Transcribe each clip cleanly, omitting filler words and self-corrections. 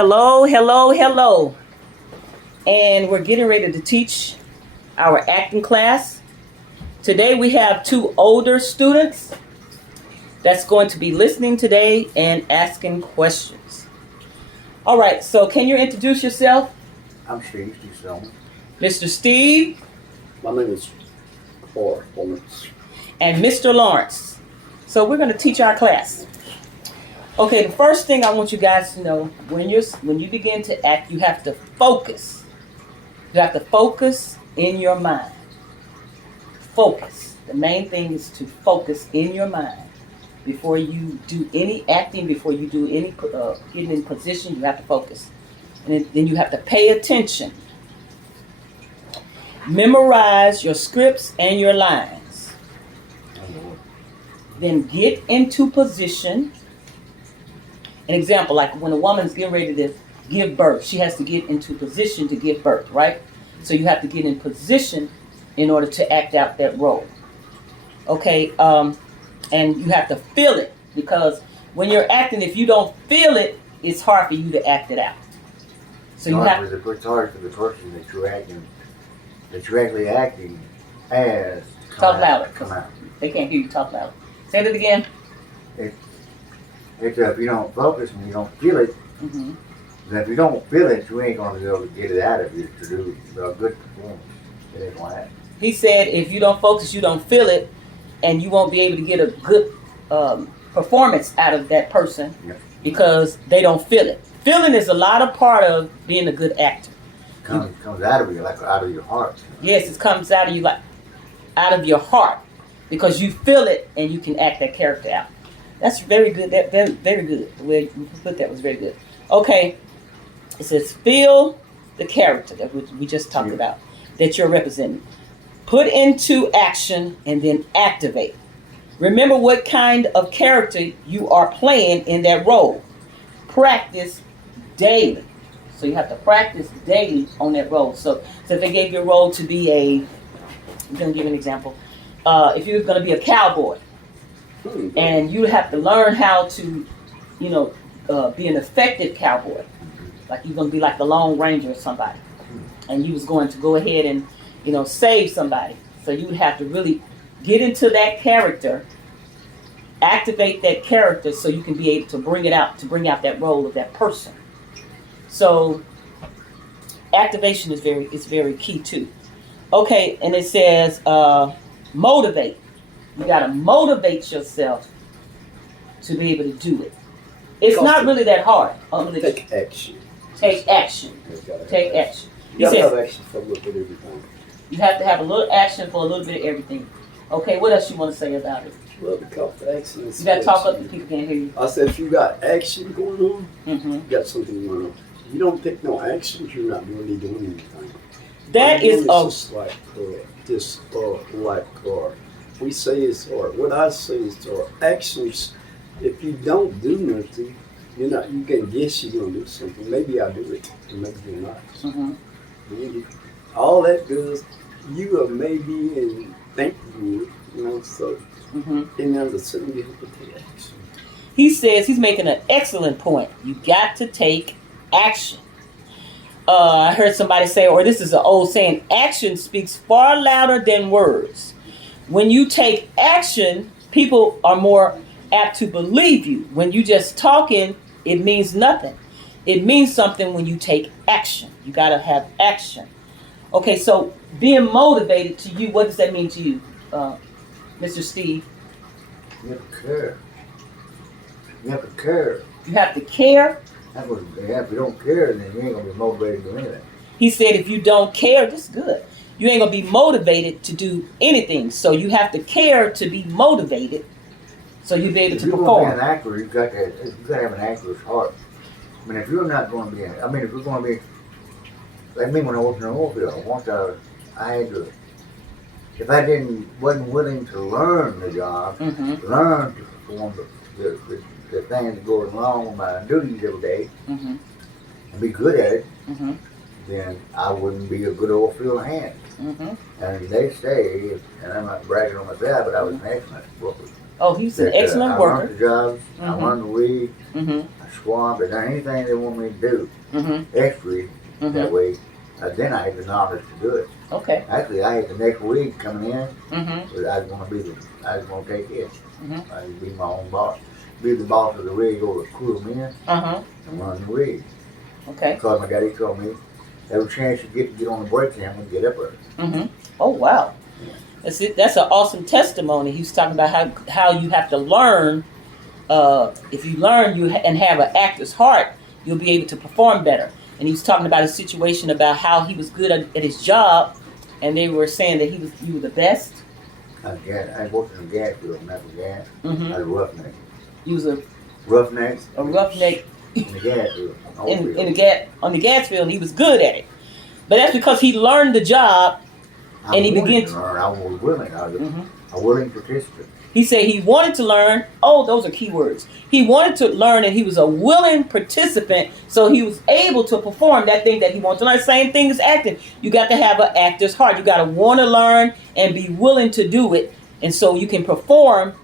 Hello, hello, hello. And we're getting ready to teach our acting class. Today we have two older students that's going to be listening today and asking questions. All right, so can you introduce yourself? I'm Steve Stillman. Mr. Steve My name is Lawrence. and Mr. Lawrence. So we're going to teach our class. Okay, the first thing I want you guys to know, when you begin to act, you have to focus. You have to focus in your mind. Focus. The main thing is to focus in your mind. Before you do any acting, before you do any getting in position, you have to focus. And then you have to pay attention. Memorize your scripts and your lines. Then get into position. An example, like when a woman's getting ready to give birth, she has to get into position to give birth, right? So you have to get in position in order to act out that role. Okay, and you have to feel it, because when you're acting, if you don't feel it, it's hard for you to act it out. So you have. It's hard for the person that you're actually acting as. Talk louder. Come out. They can't hear you. Talk louder. Say that again. If you don't focus and you don't feel it, Mm-hmm. then if you don't feel it, you ain't going to be able to get it out of you to do a good performance. It ain't going to happen. He said, if you don't focus, you don't feel it, and you won't be able to get a good performance out of that person, Yeah. because they don't feel it. Feeling is a lot of part of being a good actor. Comes out of you, like out of your heart. Yes, it comes out of you, like out of your heart, because you feel it and you can act that character out. That's very good. That very, very good. The way you put that was very good. Okay, it says feel the character that we just talked about, that you're representing. Put into action and then activate. Remember what kind of character you are playing in that role. Practice daily. So you have to practice daily on that role. So if they gave you a role to be I'm going to give you an example. If you're going to be a cowboy, and you have to learn how to, be an effective cowboy. Like you're going to be like the Lone Ranger or somebody. And you was going to go ahead and, save somebody. So you would have to really get into that character, activate that character, so you can be able to bring out that role of that person. So activation is very key too. Okay, and it says motivate. You got to motivate yourself to be able to do it. It's not really that hard. Take action. Take action. Take action. You gotta have action for a little bit of everything. You have to have a little action for a little bit of everything. Okay, what else you want to say about it? Well, because the action is. You got to talk up, the people can't hear you. I said, if you got action going on, Mm-hmm. you got something going on. If you don't take no action, you're not really doing anything. That is just like we say it's art. What I say is art. Actions. If you don't do nothing, you can guess you're gonna do something. Maybe I do it, and maybe you're not. Mm-hmm. All that does, you are maybe and think you would, so in other certain you have to take action. He says he's making an excellent point. You got to take action. I heard somebody say, or this is an old saying, action speaks far louder than words. When you take action, people are more apt to believe you. When you just talking, it means nothing. It means something when you take action. You got to have action. Okay, so being motivated to you, what does that mean to you, Mr. Steve? You have to care. You have to care. You have to care. That's what, if you don't care, then you ain't going to be motivated to do anything. He said if you don't care, this is good. You ain't going to be motivated to do anything. So you have to care to be motivated, so you'll be able to perform. If you're going to be an actor, you've got to have an actor's heart. I mean, if you're not going to be, if you're going to be, like me when I worked in the oil field, once I had to, if I wasn't willing to learn the job, learn to perform the things that go along with my duties every day, and be good at it, then I wouldn't be a good oil field hand. And they say, and I'm not bragging on myself, but I was an excellent worker. Oh, he's an That, excellent I worker. run the jobs, I Mhm. run the weed, Mm-hmm. I swab, I done anything they want me to do Mm-hmm. extra Mm-hmm. that way. Then I had the knowledge to do it. Okay. Actually, I had the next week coming in, Mm-hmm. but I was gonna take it. Mhm. I would be my own boss, be the boss of the rig over the crew men Uh-huh. and run the rig. Okay. Because my daddy told me every chance you get to get on the break camera and get up early. Mm-hmm. Oh, wow. That's it. That's an awesome testimony. He was talking about how you have to learn. If you learn and have an actor's heart, you'll be able to perform better. And he was talking about a situation about how he was good at his job, and they were saying that you were the best. I worked in the gas field, natural gas. Mm-hmm. I was a roughneck. He was a Roughneck roughneck in the gas field. on the gas field. He was good at it, but that's because he learned the job. And he began to learn. I was willing. I was Mhm. a willing participant. He said he wanted to learn. Oh, those are key words. He wanted to learn, and he was a willing participant, so he was able to perform that thing that he wanted to learn. Same thing as acting. You got to have an actor's heart. You got to want to learn and be willing to do it, and so you can perform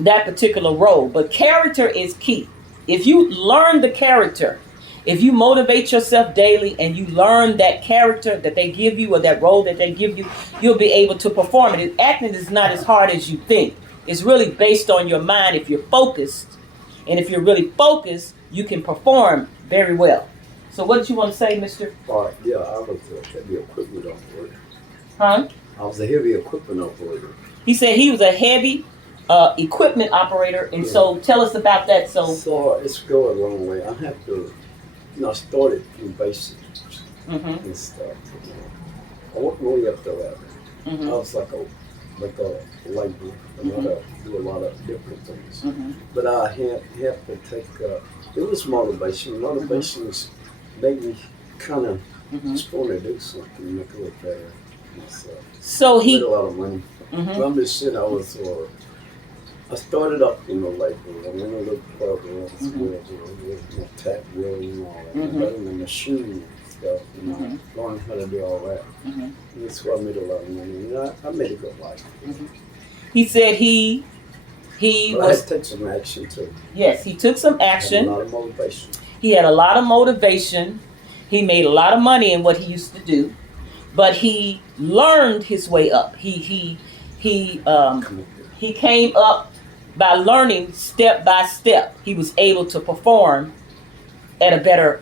that particular role. But character is key. If you learn the character, if you motivate yourself daily and you learn that character that they give you or that role that they give you, you'll be able to perform it. Acting is not as hard as you think. It's really based on your mind if you're focused. And if you're really focused, you can perform very well. So what did you want to say, Mr.? Yeah, I was a heavy equipment operator. Huh? I was a heavy equipment operator. He said he was a heavy equipment operator. And so tell us about that. So it's going a long way. I have to, I started in basics Mm-hmm. and stuff. I worked my way up the ladder. Mm-hmm. I was like a laborer. Do a lot of different things. Mm-hmm. But I had to take. It was motivation. Motivation was made me kind of Mm-hmm. just want to do something, make it look better myself. So Made he. a lot of money. Mm-hmm. But I'm just saying, I started up in the labor. I went to the club with tap welding and all that. Mhm. Learning the machine and stuff, Mhm. learning how to do all that. Mm-hmm. And that's why I made a lot of money. And I made a good life. He said he But I was. had to take some action too. Yes, he took some I had action. a lot of motivation. He had a lot of motivation. He made a lot of money in what he used to do, but he learned his way up. He came up by learning step by step. He was able to perform at a better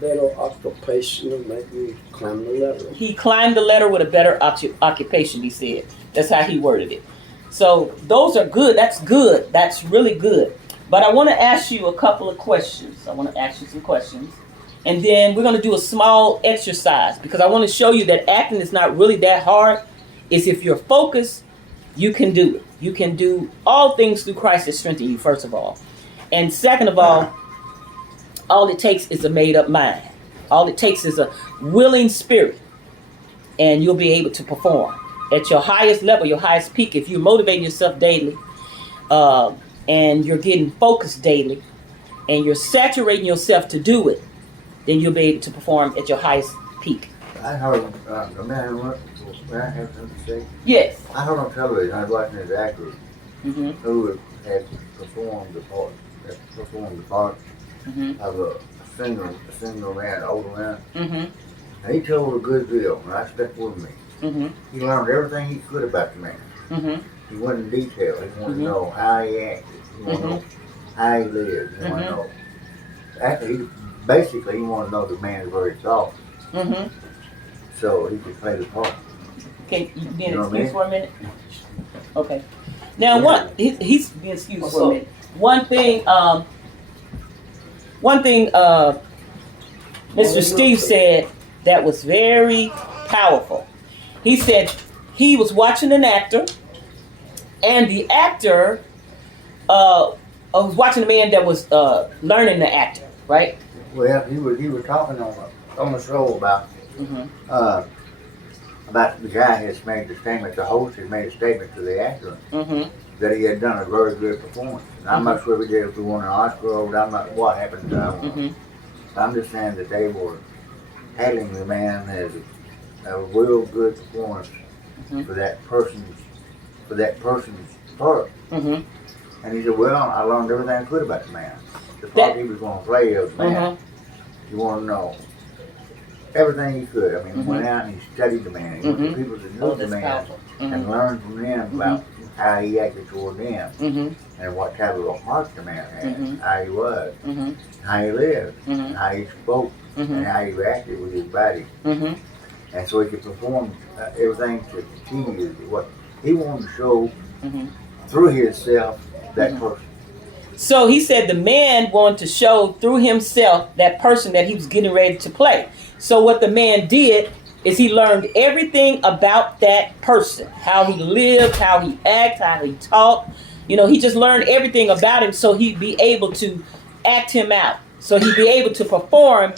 Better occupation will make me climb the ladder. he climbed the ladder with a better occupation. He said that's how he worded it. So those are good. That's good. That's really good. But I want to ask you a couple of questions. I want to ask you some questions. And then we're going to do a small exercise because I want to show you that acting is not really that hard. It's if you're focused, you can do it. You can do all things through Christ that strengthens you, first of all. And second of all it takes is a made-up mind. All it takes is a willing spirit. And you'll be able to perform at your highest level, your highest peak. If you're motivating yourself daily, and you're getting focused daily, and you're saturating yourself to do it, then you'll be able to perform at your highest peak. I heard a man I have something to say. Yes. I heard on television, I was watching this actor Mm-hmm. who had performed the part Mm-hmm. of a single man, an older man. Mm-hmm. And he told a good deal, and I stuck with me. Mm-hmm. He learned everything he could about the man. Mm-hmm. He went in detail. He wanted Mhm. to know how he acted. He wanted to know how he lived. He wanted to know. Actually, basically, he wanted to know the man is very soft, Mm-hmm. so he could play the part. Okay, you being You know what I excused mean? for a minute? Okay. Now, he's being excused What's for a up? minute. One thing, Mr. Steve said that was very powerful. He said he was watching an actor, and the actor was watching a man that was learning the actor, right? Well, he was talking on the show about Mm-hmm. about the guy has made the statement. The host has made a statement to the actor Mm-hmm. that he had done a very good performance. And I'm not sure if he did, if he won an Oscar or I'm not what happened. Mm-hmm. I'm just saying that they were handling the man as a real good performance Mhm. for that person's for that person's part. Mhm. And he said, well, I learned everything I could about the man. The part he was going to play as the man. You want to know everything he could. I mean, he went out and he studied the man. He went to people that knew the man Powerful. and learned from them about how he acted toward them Mhm. and what type of a heart the man had, Mhm. how he was, Mhm. how he lived, Mhm. how he spoke, and Mhm. how he acted with his body. Mhm. And so he could perform everything to the T, what he wanted to show Mhm. through himself that Mhm. person. So he said the man wanted to show through himself that person that he was getting ready to play. So what the man did is he learned everything about that person, how he lived, how he acted, how he talked. You know, he just learned everything about him so he'd be able to act him out. So he'd be able to perform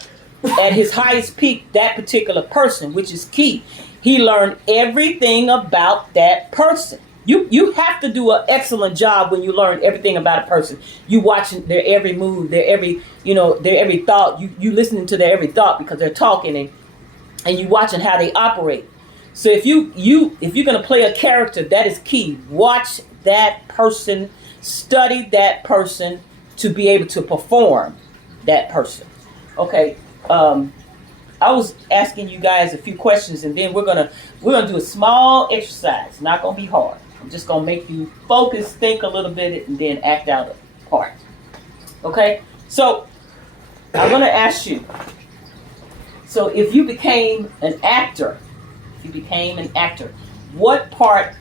at his highest peak that particular person, which is key. He learned everything about that person. You have to do an excellent job when you learn everything about a person. You watching their every move, their every their every thought. You listening to their every thought because they're talking and you watching how they operate. So if you're gonna play a character, that is key. Watch that person, study that person to be able to perform that person. Okay. I was asking you guys a few questions, and then we're gonna do a small exercise. Not gonna be hard. I'm just gonna make you focus, think a little bit, and then act out a part. Okay? So I'm gonna ask you. So if you became an actor, what part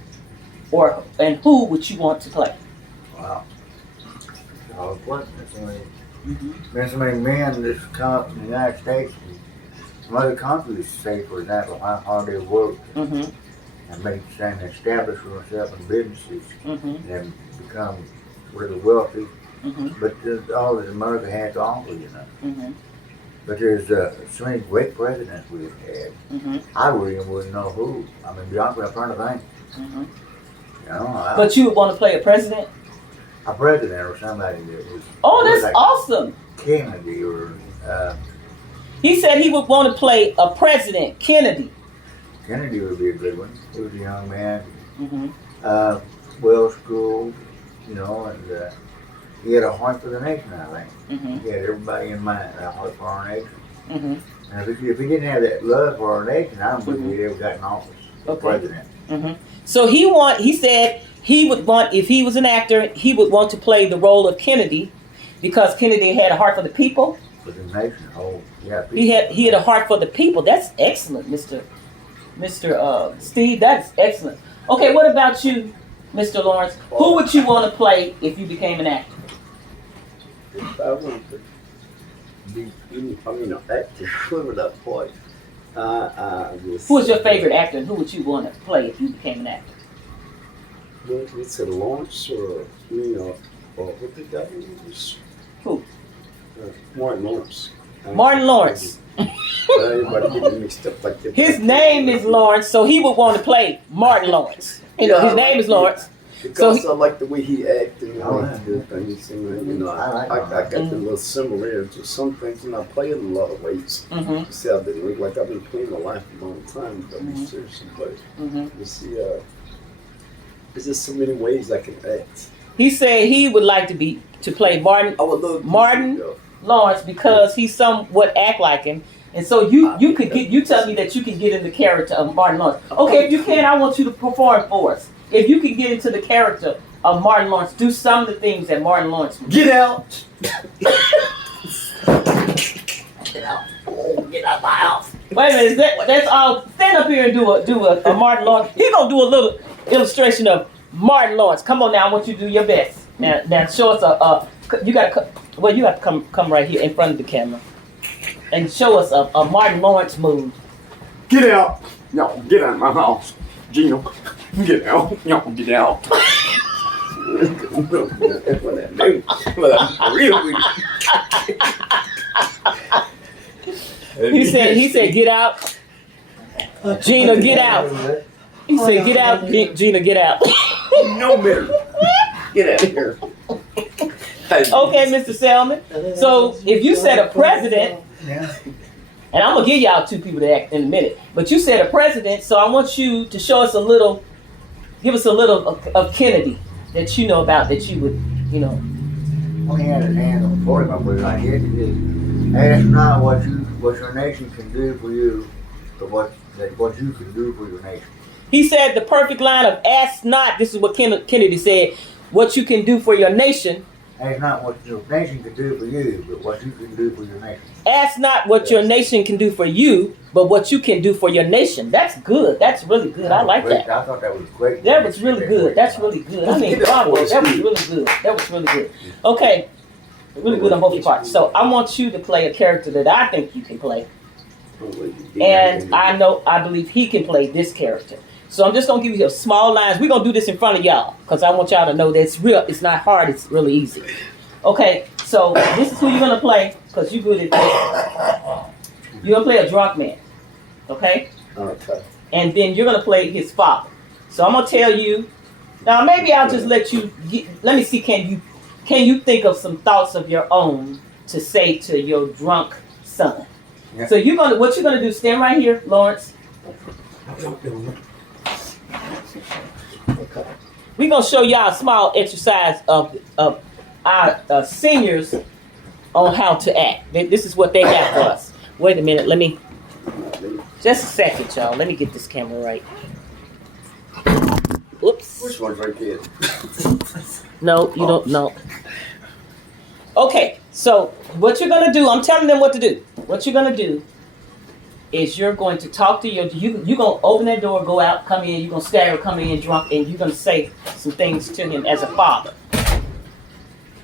and who would you want to play? Wow. There's so many men that's come up in the United States and some other countries say, for example, how hard they work Mm-hmm. and establish for themselves in businesses Mm-hmm. and become really wealthy. Mm-hmm. But there's all that America has to offer, you know. Mm-hmm. But there's so many great presidents we've had. Mm-hmm. I really wouldn't know who. I mean, to be honest with you, I'm trying to think. Mm-hmm. You know, But you would want to play a president? a president or somebody that was. Oh, that's like awesome. Kennedy or He said he would want to play a president, Kennedy. Kennedy would be a good one. He was a young man, Mm-hmm. well schooled, you know, and he had a heart for the nation, I think. Mm-hmm. He had everybody in mind, a heart for our nation. Mm-hmm. And if he didn't have that love for our nation, I don't believe he'd ever got in office as Okay. president. Mm-hmm. So he said he would want, if he was an actor, he would want to play the role of Kennedy because Kennedy had a heart for the people. For the nation, yeah. He had a heart for the people. That's excellent, Mr. Steve. That's excellent. Okay, what about you, Mr. Lawrence? Who would you want to play if you became an actor? If I wanted to be, an actor, who would I play? Who is your favorite actor, and who would you want to play if you became an actor? It's a Lawrence or what the guy is? Who? Martin Lawrence. Martin Lawrence. Everybody get me mixed up like that. His name is Lawrence, so he would want to play Martin Lawrence. His name is Lawrence. Because I like the way he acted and Oh, all the things. And, I I got the little similarities to some things, and I play in a lot of ways. Mm-hmm. You see, I've been like I've been playing my life a long time, but Mhm. seriously, but Mm-hmm. you see, there's just so many ways I can act. He said he would like to play Martin I would love to Martin? do Lawrence because he somewhat act like him. And so you tell me that you can get in the character of Martin Lawrence. Okay, if you can, I want you to perform for us. If you can get into the character of Martin Lawrence, do some of the things that Martin Lawrence would do. Get out! Get out! Oh, get out of my house! Wait a minute, that's all. Stand up here and do a Martin Lawrence. He gonna do a little illustration of Martin Lawrence. Come on now, I want you to do your best. Now show us you have to come right here in front of the camera and show us a Martin Lawrence move. Get out! No, get out of my house, Gino. Get out! No, get out! He said, get out. Gina, get out. He said, get out, Gina, get out. No matter. Get out of here. Okay, Mr. Selman. So if you said a president, Yeah. and I'm gonna give y'all two people to act in a minute, but you said a president, so I want you to show us a little give us a little of Kennedy that you know about that you would, you know. When he had his hand on the podium, I believe like it is. Ask not what your nation can do for you, but what you can do for your nation. He said the perfect line of ask not, this is what Kennedy said, what you can do for your nation. Ask not what your nation can do for you, but what you can do for your nation. Ask not what your nation can do for you, but what you can do for your nation. That's good. That's really good. I like that. I thought that was great. That was really good. That's really good. I mean, bravo. That was really good. That was really good. Okay. Really good on both your parts. So I want you to play a character that I think you can play. And I believe he can play this character. So I'm just going to give you small lines. We're going to do this in front of y'all because I want y'all to know that it's real. It's not hard. It's really easy. Okay, so this is who you're going to play because you're good at this. You're going to play a drunk man. Okay? Okay. And then you're going to play his father. So I'm going to tell you. Now, maybe I'll just let you. Let me see. Can you think of some thoughts of your own to say to your drunk son? Yeah. So what you're going to do, stand right here, Lawrence. Okay. We're going to show y'all a small exercise of our seniors on how to act. This is what they got for us. Wait a minute. Just a second, y'all. Let me get this camera right. Oops. Which one's right there? No, you don't know. Okay, so what you're going to do, I'm telling them what to do. What you're going to do is you're going to talk to you're going to open that door, go out, come in, you're going to stagger, come in drunk, and you're going to say some things to him as a father.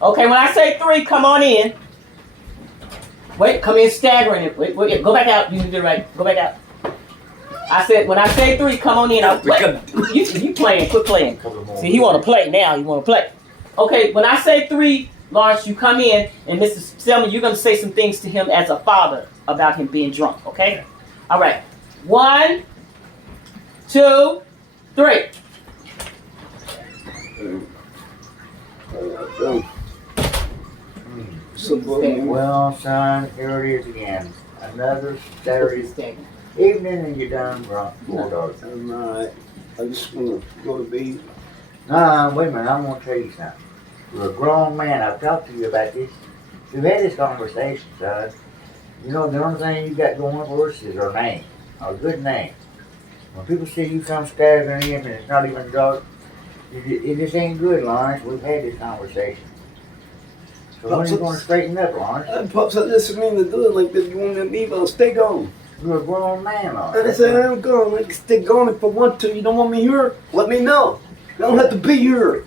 Okay, when I say 3, come on in. Wait, come in staggering. Wait, go back out. You did it right. Go back out. I said, when I say 3, come on in. You playing, quit playing. See, he want to play now. You want to play. Okay, when I say 3, Lawrence, you come in, and Mrs. Selman, you're going to say some things to him as a father about him being drunk, okay? All right. 1, 2, 3. Well, son, here it is again. Another Saturday evening and you're done drunk. I'm alright. I just want to go to bed. No, wait a minute. I'm going to tell you something. You're a grown man. I've talked to you about this. We've had this conversation, son. You know, the only thing you got going for us is our name. Our good name. When people see you come staggering in and it's not even dark, it just ain't good, Lawrence. We've had this conversation. So when are you going to straighten up, Lawrence? Pops, I just mean to do it like this. You want me to leave? I'll stay gone. You're a grown man, Lawrence. And I said, I'm gone. I can stay gone if I want to. You don't want me here? Let me know. I don't have to be here.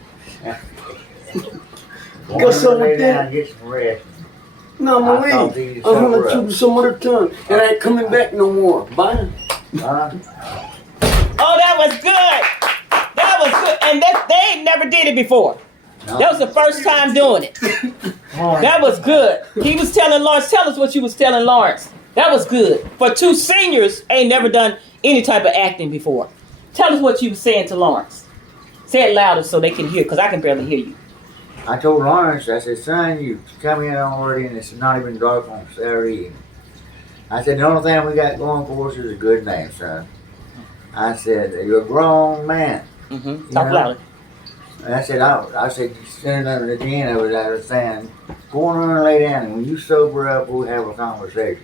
Go somewhere down and get some rest. No, I'm gonna leave. I'm gonna let you some other time. And I ain't coming back no more. Bye. Huh? Oh, that was good. That was good. And they ain't never did it before. No. That was the first time doing it. That was good. He was telling Lawrence, tell us what you was telling Lawrence. That was good. For 2 seniors, ain't never done any type of acting before. Tell us what you was saying to Lawrence. Say it louder so they can hear, because I can barely hear you. I told Lawrence, I said, son, you come in already and it's not even dark on Saturday evening. I said, the only thing we got going for us is a good name, son. I said, you're a grown man. Mm-hmm. Talk louder. And I said, you sitting under the end of it, I was saying, go on and lay down, and when you sober up, we'll have a conversation.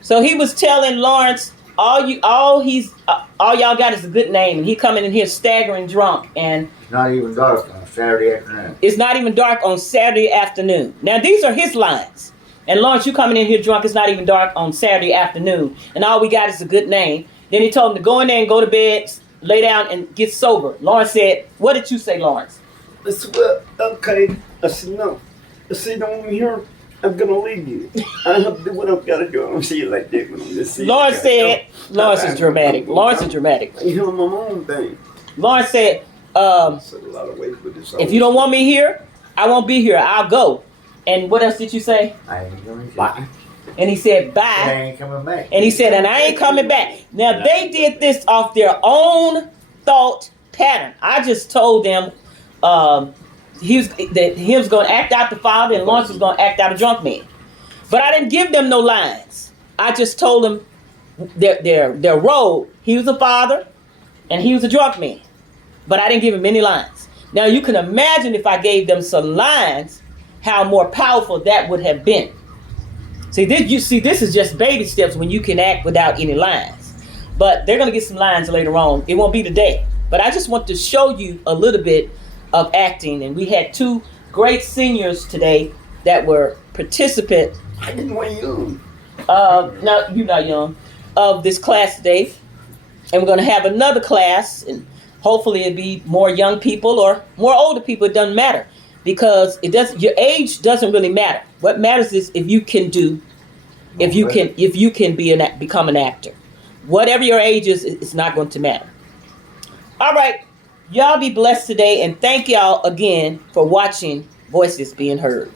So he was telling Lawrence, all y'all got is a good name, and he coming in here staggering drunk, and It's not even dark on Saturday afternoon. it's not even dark on Saturday afternoon. Now these are his lines. And Lawrence, you coming in here drunk, it's not even dark on Saturday afternoon, and all we got is a good name. Then he told him to go in there and go to bed, lay down and get sober. Lawrence said, what did you say, Lawrence? I said, well, okay. I said, no. I said, don't want me here. I'm gonna leave you. I have to do what I've got to do. I don't see you like that when I'm just sitting. Lawrence said, Lawrence is dramatic. Lawrence is dramatic. You know, my own thing. Lawrence said, I said a lot of ways with this. if you don't want me here, I won't be here. I'll go. And what else did you say? I ain't coming Bye. And he said, bye. I ain't coming back. And he said, and I ain't coming back. Now, they did this off their own thought pattern. I just told them he was going to act out the father and Lawrence was going to act out a drunk man. But I didn't give them no lines. I just told them their role. He was a father and he was a drunk man. but I didn't give them any lines. Now you can imagine if I gave them some lines, how more powerful that would have been. This is just baby steps when you can act without any lines. But they're going to get some lines later on. It won't be today. But I just want to show you a little bit of acting. And we had 2 great seniors today that were participants. I didn't want you. No, you're not young. Of this class today. And we're going to have another class. And hopefully it'll be more young people or more older people. It doesn't matter. Because your age doesn't really matter. What matters is if you can become an actor. Whatever your age is, it's not going to matter. All right. Y'all be blessed today, and thank y'all again for watching Voices Being Heard.